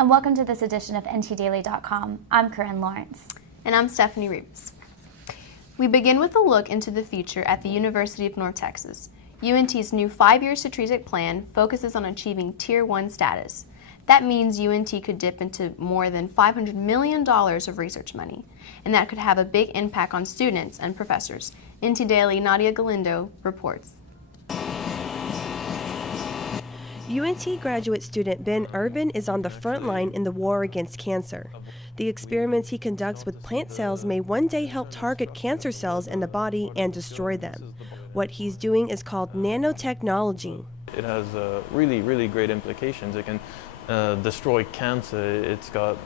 and welcome to this edition of ntdaily.com. I'm Corinne Lorence. And I'm Stephanie Rivas. We begin with a look into the future at the University of North Texas. UNT's new 5-year strategic plan focuses on achieving Tier 1 status. That means UNT could dip into more than $500 million of research money, and that could have a big impact on students and professors. NT Daily Nadia Galindo reports. UNT graduate student Ben Urban is on the front line in the war against cancer. The experiments he conducts with plant cells may one day help target cancer cells in the body and destroy them. What he's doing is called nanotechnology. It has really, really great implications. It can destroy cancer. It's got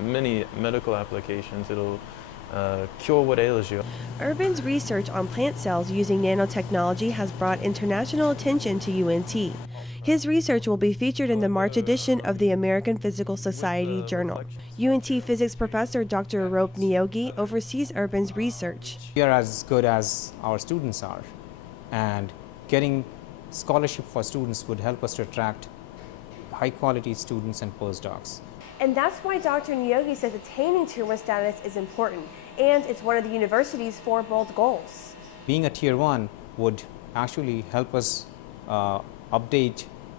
many medical applications. It'll cure what ails you. Urban's research on plant cells using nanotechnology has brought international attention to UNT. His research will be featured in the March edition of the American Physical Society Journal. UNT physics professor Dr. Arope Nyogi oversees Urban's research. We are as good as our students are, and getting scholarship for students would help us to attract high-quality students and postdocs. And that's why Dr. Nyogi says attaining Tier 1 status is important, and it's one of the university's 4 bold goals. Being a Tier 1 would actually help us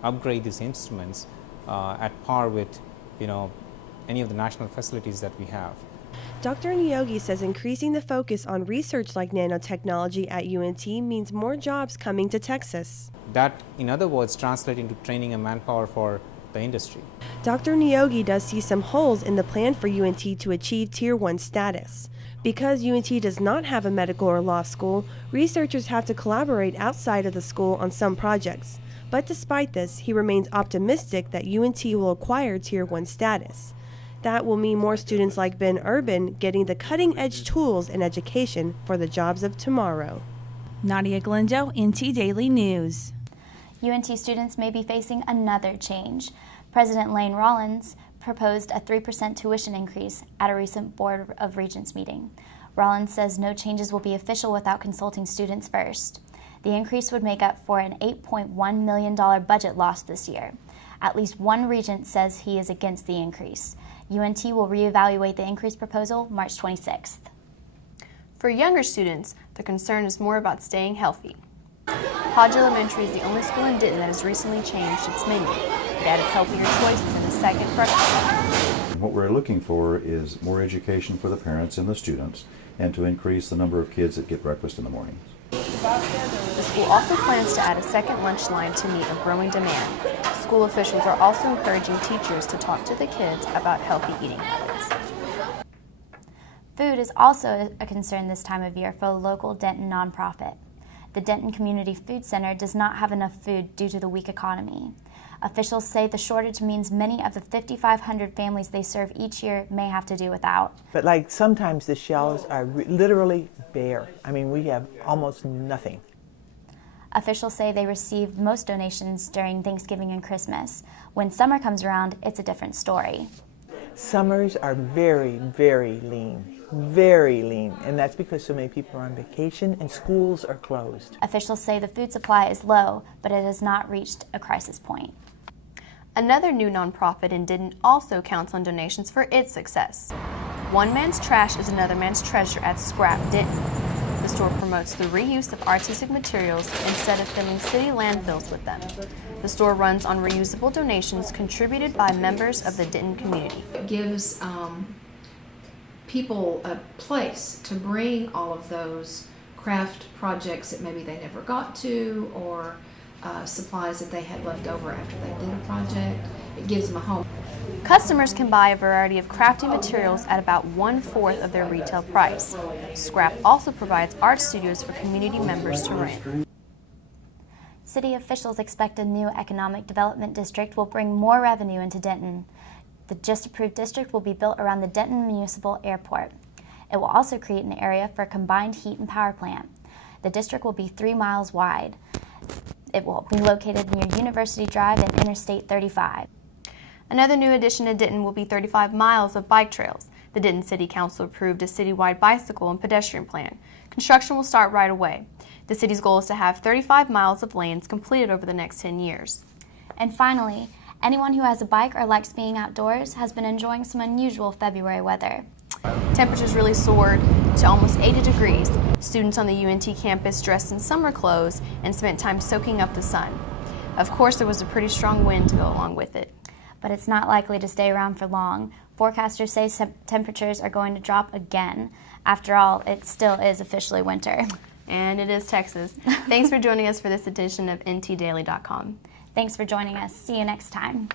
upgrade these instruments at par with, any of the national facilities that we have. Dr. Nyogi says increasing the focus on research like nanotechnology at UNT means more jobs coming to Texas. That, in other words, translates into training and manpower for the industry. Dr. Nyogi does see some holes in the plan for UNT to achieve Tier 1 status. Because UNT does not have a medical or law school, researchers have to collaborate outside of the school on some projects. But despite this, he remains optimistic that UNT will acquire Tier 1 status. That will mean more students like Ben Urban getting the cutting-edge tools and education for the jobs of tomorrow. Nadia Galindo, NT Daily News. UNT students may be facing another change. President Lane Rollins proposed a 3% tuition increase at a recent Board of Regents meeting. Rollins says no changes will be official without consulting students first. The increase would make up for an $8.1 million budget loss this year. At least one regent says he is against the increase. UNT will reevaluate the increase proposal March 26th. For younger students, the concern is more about staying healthy. Hodge Elementary is the only school in Denton that has recently changed its menu. It added healthier choices in the second breakfast center. What we're looking for is more education for the parents and the students, and to increase the number of kids that get breakfast in the mornings. The school also plans to add a second lunch line to meet a growing demand. School officials are also encouraging teachers to talk to the kids about healthy eating habits. Food is also a concern this time of year for a local Denton nonprofit. The Denton Community Food Center does not have enough food due to the weak economy. Officials say the shortage means many of the 5,500 families they serve each year may have to do without. But sometimes the shelves are literally bare. I mean, we have almost nothing. Officials say they received most donations during Thanksgiving and Christmas. When summer comes around, it's a different story. Summers are very, very lean, and that's because so many people are on vacation and schools are closed. Officials say the food supply is low, but it has not reached a crisis point. Another new nonprofit in Denton also counts on donations for its success. One man's trash is another man's treasure at Scrap Denton. The store promotes the reuse of artistic materials instead of filling city landfills with them. The store runs on reusable donations contributed by members of the Denton community. It gives people a place to bring all of those craft projects that maybe they never got to, or supplies that they had left over after they did a project. It gives them a home. Customers can buy a variety of crafting materials at about 1/4 of their retail price. Scrap also provides art studios for community members to rent. City officials expect a new economic development district will bring more revenue into Denton. The just-approved district will be built around the Denton Municipal Airport. It will also create an area for a combined heat and power plant. The district will be 3 miles wide. It will be located near University Drive and Interstate 35. Another new addition to Denton will be 35 miles of bike trails. The Denton City Council approved a citywide bicycle and pedestrian plan. Construction will start right away. The city's goal is to have 35 miles of lanes completed over the next 10 years. And finally, Anyone who has a bike or likes being outdoors has been enjoying some unusual February weather. Temperatures really soared to almost 80 degrees. Students on the UNT campus dressed in summer clothes and spent time soaking up the sun. Of course, there was a pretty strong wind to go along with it. But it's not likely to stay around for long. Forecasters say temperatures are going to drop again. After all, it still is officially winter. And it is Texas. Thanks for joining us for this edition of NTDaily.com. Thanks for joining us. See you next time.